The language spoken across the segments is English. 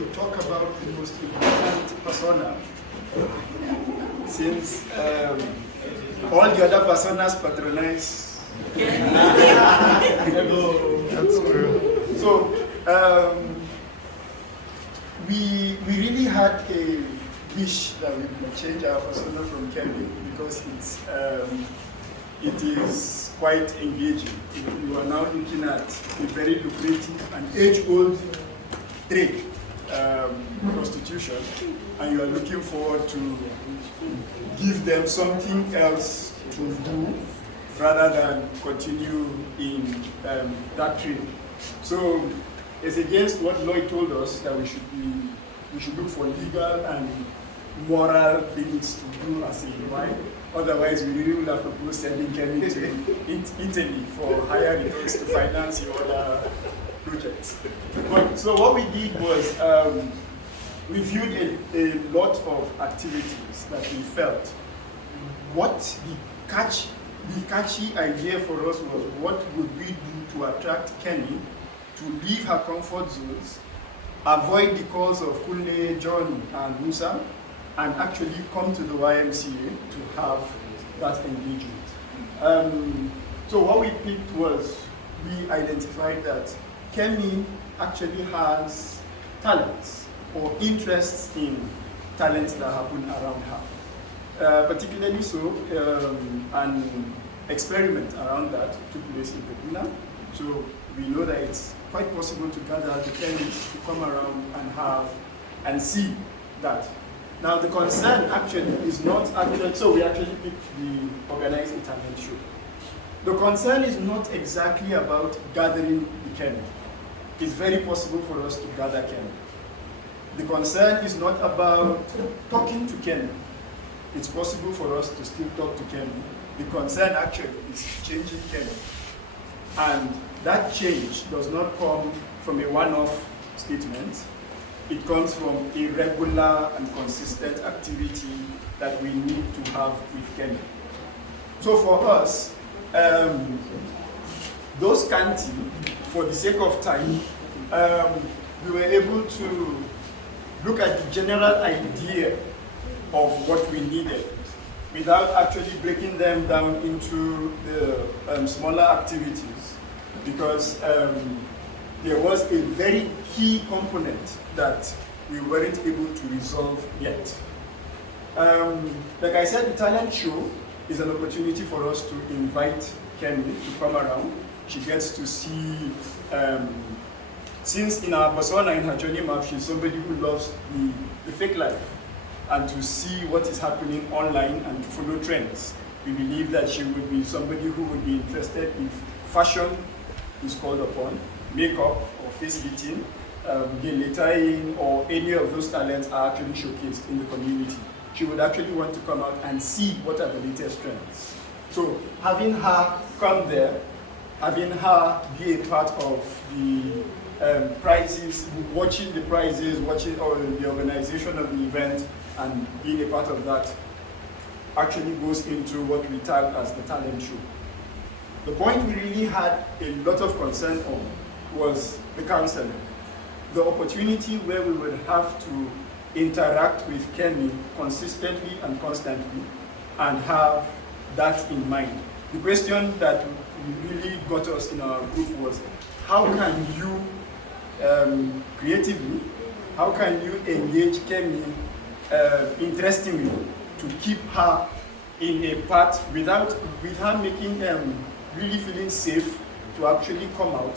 to talk about the most important persona, since all the other personas patronize. That's true. So we really had a wish that we could change our persona from Kemi because it is quite engaging. You are now looking at a very lucrative and age-old trade, prostitution, and you are looking forward to give them something else to do rather than continue in that trade. So it's against what Lloyd told us that we should look for legal and moral limits to do as a wife. Otherwise, we really would have proposed sending Kemi to Italy for higher returns to finance your other projects. So what we did was we viewed a lot of activities that we felt. What the catchy idea for us was, what would we do to attract Kemi to leave her comfort zones, avoid the calls of Kunle, John, and Musa, and actually come to the YMCA to have that engagement. So what we picked was, we identified that Kemi actually has talents or interests in talents that happen around her. Particularly so, an experiment around that took place in Kaduna. So we know that it's quite possible to gather the Kemis to come around and see that. Now the concern actually is not actually, so we actually picked the organized talent show. The concern is not exactly about gathering the Kemi. It's very possible for us to gather Kemi. The concern is not about talking to Kemi. It's possible for us to still talk to Kemi. The concern actually is changing Kemi. And that change does not come from a one-off statement. It comes from a regular and consistent activity that we need to have with Kemi. So for us, those scanty, for the sake of time, we were able to look at the general idea of what we needed without actually breaking them down into the smaller activities, because there was a very key component that we weren't able to resolve yet. Like I said, the talent show is an opportunity for us to invite Kemi to come around. She gets to see, since in our persona, in her journey map, she's somebody who loves the fake life, and to see what is happening online and to follow trends. We believe that she would be somebody who would be interested if fashion is called upon, makeup or face beating, lettering, or any of those talents are actually showcased in the community. She would actually want to come out and see what are the latest trends. So having her come there, having her be a part of the prizes, watching the prizes, watching the organization of the event, and being a part of that actually goes into what we tag as the talent show. The point we really had a lot of concern on was the counseling. The opportunity where we would have to interact with Kemi consistently and constantly and have that in mind. The question that really got us in our group was, how can you creatively, how can you engage Kemi interestingly to keep her in a path with her making really feeling safe to actually come out.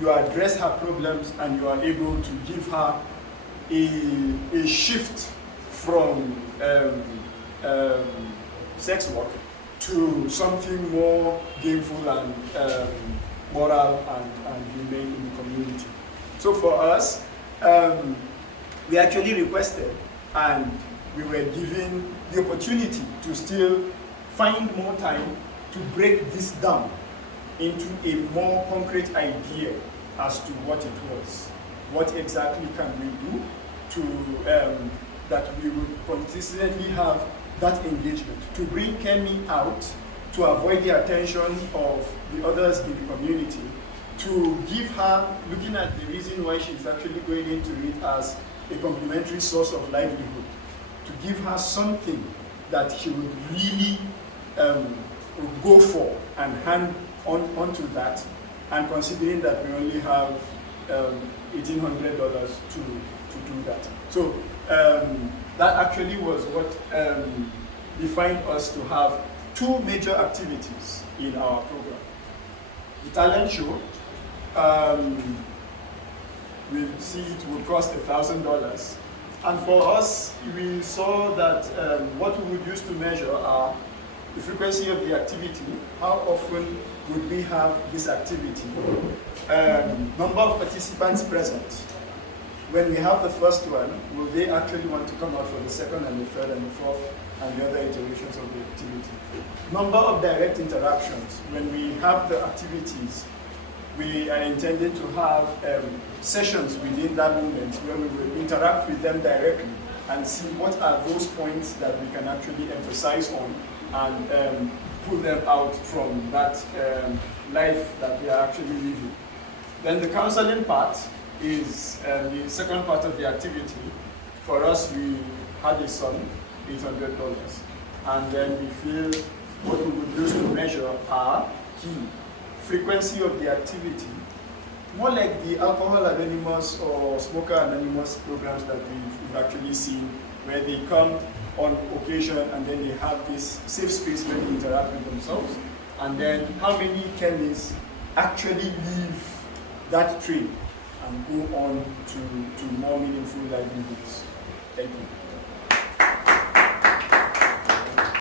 You address her problems and you are able to give her a shift from sex work to something more gainful and moral and humane in the community. So for us, we actually requested and we were given the opportunity to still find more time to break this down into a more concrete idea as to what it was. What exactly can we do to that we would consistently have that engagement, to bring Kemi out, to avoid the attention of the others in the community, to give her, looking at the reason why she's actually going into it as a complementary source of livelihood, to give her something that she would really go for and hand onto that, and considering that we only have $1,800 to do that. So that actually was what defined us to have two major activities in our program. The talent show, we'll see it will cost $1,000. And for us, we saw that what we would use to measure are the frequency of the activity, how often would we have this activity, number of participants present. When we have the first one, will they actually want to come out for the second and the third and the fourth and the other iterations of the activity? Number of direct interactions. When we have the activities, we are intending to have sessions within that moment where we will interact with them directly and see what are those points that we can actually emphasize on and pull them out from that life that they are actually living. Then the counseling part is the second part of the activity. For us, we had a sum, $800. And then we feel what we would use to measure are key frequency of the activity, more like the Alcohol Anonymous or Smoker Anonymous programs that we've actually seen, where they come on occasion and then they have this safe space where they interact with themselves. And then how many Kemis actually leave that train and go on to more meaningful livelihoods. Thank you.